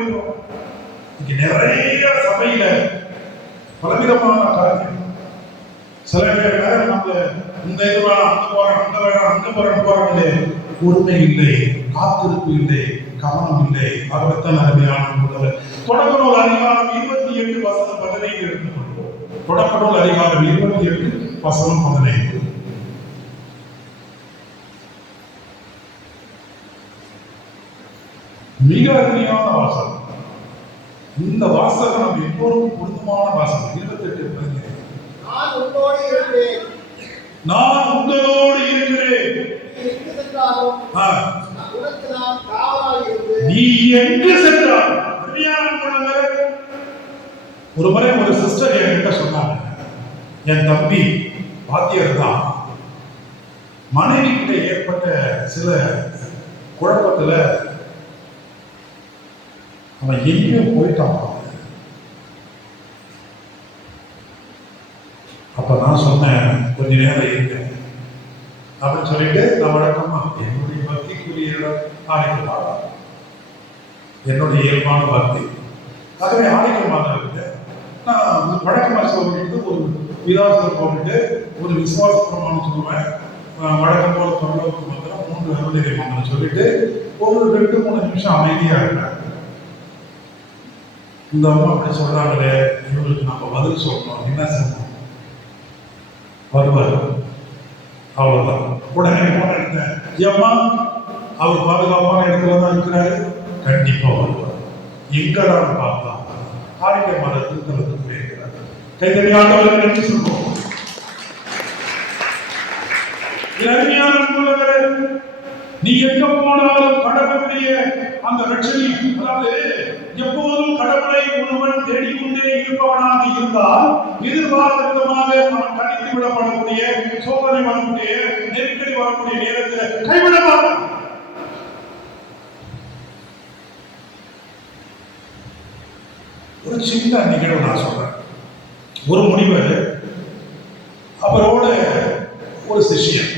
போயிடுவோம். இங்க நிறைய சபையில பலவிதமான காரியம். சில பேர் நம்ம இந்த இது வேணாம், அந்த போறோம், அந்த வேணாம், அந்த போறாங்களே, பொறுமை இல்லை, காத்திருப்பு இல்லை, கவனம் இல்லை. அவர்தான் அருமையான முதல்வர். தொடக்க நூல் அதிகாரம் 28 வசனம் 15 எடுத்துக்கொள்வோம். தொடக்க நூல் அதிகாரம் 28 வசனம் 15. மிக அருமையான வாசகம். இந்த வாசகம் நம்ம எல்லோருக்கும் பொருத்தமான வாசகம். 28 நான் உங்களோடு இருக்கிறேன். நீ எங்கு சென்றாலும். ஒரு முறை ஒரு சிஸ்டர் என்கிட்ட சொன்னாங்க, என் தம்பி பாத்தியர் தான், மனைவி கிட்ட ஏற்பட்ட சில குழப்பத்துல அவன் எங்கேயோ போயிட்டான். அப்ப நான் சொன்னேன், கொஞ்ச நேரம் இருக்க அப்படின்னு சொல்லிட்டு, நான் வழக்கமா என்னுடைய பக்திக்குரிய ஆணைக்கமாக, என்னுடைய இயல்பான பக்தி, அதுவே ஆணைக்கமாக இருக்கு. நான் வழக்கமாக சொல்லிட்டு ஒரு விதாசம் போட்டுட்டு ஒரு விசுவாச பிரமாணம் சொல்லுவேன். வழக்கம் போல தொழிலுக்கு மந்திரம் 3 அருள்நிலை மந்திரம் சொல்லிட்டு ஒரு 2-3 நிமிஷம் அமைதியா இருப்பேன். இந்த அம்மா அப்படி சொல்றாங்களே, இவங்களுக்கு நம்ம பதில் சொல்லணும், என்ன சொல்லணும்? வருவார், அவ்வளவுதான். உடனே போன எடுத்தேன், ஏம்மா அவர் பாதுகாப்பான இடத்துல தான் இருக்கிறாரு, கண்டிப்பா வருவார். எங்கதான் பார்த்தா ஆரோக்கிய மதத்தில் தனக்கு போயிருக்கிறார். கைதடியாண்டவர்கள் என்று சொல்லுவோம். நீ எங்க போனாலும் கடவுளுடைய அந்த ரட்சணி, அதாவது எப்போதும் கடவுளை ஒருவன் தேடிக்கொண்டே இருப்பவனாக இருந்தால் எதிர்பார்த்தமாக அவன் கணித்து விடப்படக்கூடிய, சோதனை வரக்கூடிய, நெருக்கடி வரக்கூடிய நேரத்தில் கைவிட மாட்டான். ஒரு சின்ன நிகழ்வு நான் சொல்றேன். ஒரு முனிவர், அவரோட ஒரு சிஷ்யன்,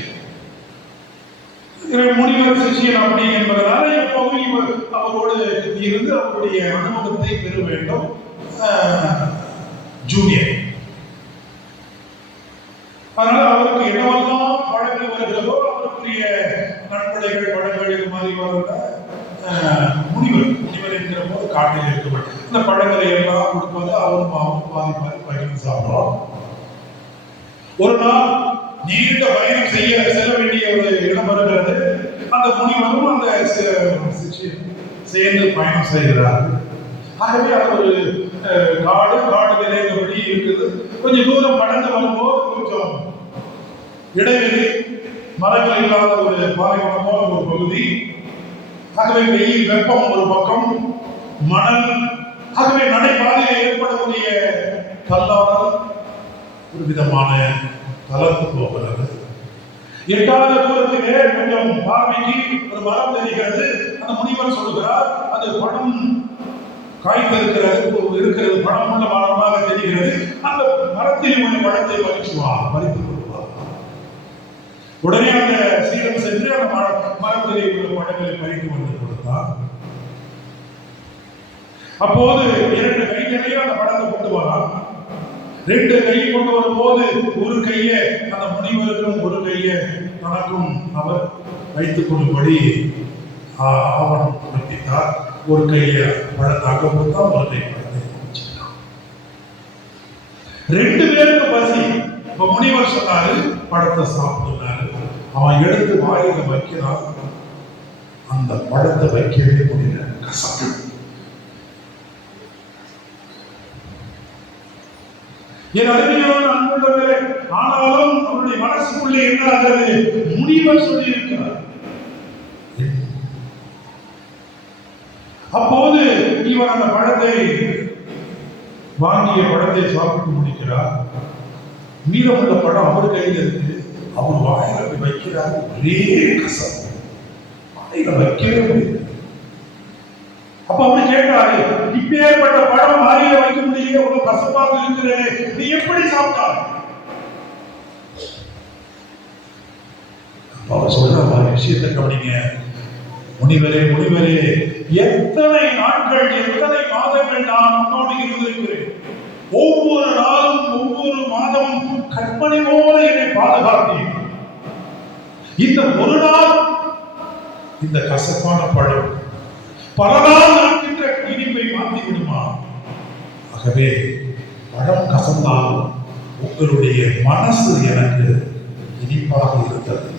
முனிவர் சிஷியன் அப்படி என்பதனால எப்பவும் இவர் அவரோடு இருந்து அவருடைய அனுபவத்தை பெற வேண்டும். ஜூனியர், அதனால அவருக்கு என்னவெல்லாம் பழங்கள் வருகிறதோ அவருக்குரிய நன்கொடைகள் பழங்கள் இது மாதிரி வர முனிவர் என்கிற போது காட்டில் இருக்கப்பட்ட இந்த பழங்களை எல்லாம் கொடுப்பது அவரும் பாதி பகிர்ந்து சாப்பிடுவார். ஒரு நாள் நீண்ட பயணம் செல்ல வேண்டிய ஒரு இடம் வருகிறது. அந்த முனிவரும் அந்த சேர்ந்து பயணம் செய்கிறார். ஆகவே அது ஒரு காடு விளைந்தபடி இருக்குது. கொஞ்சம் தூரம் கடந்து வரும்போது கொஞ்சம் இடைவெளி, மரங்கள் இல்லாத ஒரு பாலைவனமான ஒரு பகுதி. ஆகவே வெயில், வெப்பம் ஒரு பக்கம், மணல். ஆகவே நடைபாதையில் ஏற்படக்கூடிய கல்லால் ஒரு விதமான தளர்ந்து போகிறது. எட்டாவது தூரத்திலே கொஞ்சம் பார்வைக்கு ஒரு மரம் தெரிகிறது. அந்த முனிவர் சொல்லுகிறார், அது பழம் காய்ந்திருக்கிறது, பழம் உள்ள மரமாக தெரிகிறது. அந்த மரத்தில் உள்ள பழத்தை பறித்துக் கொள்வார். உடனே அந்த சீடன் சென்று அந்த மரத்திலே உள்ள பழங்களை பறித்து வந்து கொடுத்தார். அப்போது 2 கை நிறைய அந்த பழத்தை கொண்டு வரார். 2 கை கொண்டு வரும்போது ஒரு கையை அந்த முனிவருக்கும் ஒரு கையை தனக்கும் அவர் வைத்துக் கொள்ளும்படி ஆவணம் பிறப்பித்தார். ஒரு கையை பழத்தாக கொடுத்தார், ஒரு கை பழத்தை கொடுத்தார். 2 பேருக்கு பசி. இப்ப முனிவர் சொன்னாரு, பழத்தை சாப்பிடுனாரு. அவன் எடுத்து வாயில வைக்கிறான். அந்த பழத்தை வைக்கவே முடியல, கசக்கு. என் அருமையான அன்புள்ளவர்களே, ஆனாலும் அவருடைய மனசுக்குள்ளே என்ன ஆகிறது? முனிவர் சொல்லி இருக்கிறார். அப்போது இவர் அந்த பழத்தை வாங்கிய பழத்தை சாப்பிட்டு முடிக்கிறார். மீதமுள்ள பழம் அவர் கையில் இருக்கு. அவர் வாயில வைக்கிறார், ஒரே கசப்பு, வாயில வைக்கவே முடியாது. அப்ப அவர் கேட்டாரு, இப்பேற்பட்ட பழம் வாயில வைக்க முடியல, ஒரு கசப்பாக இருக்கிறது, நீ எப்படி சாப்பிட்டார்? அவர் சொல்ற விஷயத்தை கவனிங்க. முனிவரே முனிவரே, எத்தனை நாட்கள் எத்தனை மாதங்கள் நான் உன்னோடு இருந்திருக்கிறேன். ஒவ்வொரு நாளும் ஒவ்வொரு மாதமும் கற்பனை போல என்னை பாதுகாத்தேன். இந்த ஒரு நாள் இந்த கசப்பான பழம் பல நாள் இருக்கின்ற இனிப்பை மாற்றி விடுமா? ஆகவே பழம் கசந்தாலும் உங்களுடைய மனசு எனக்கு இனிப்பாக இருந்தது.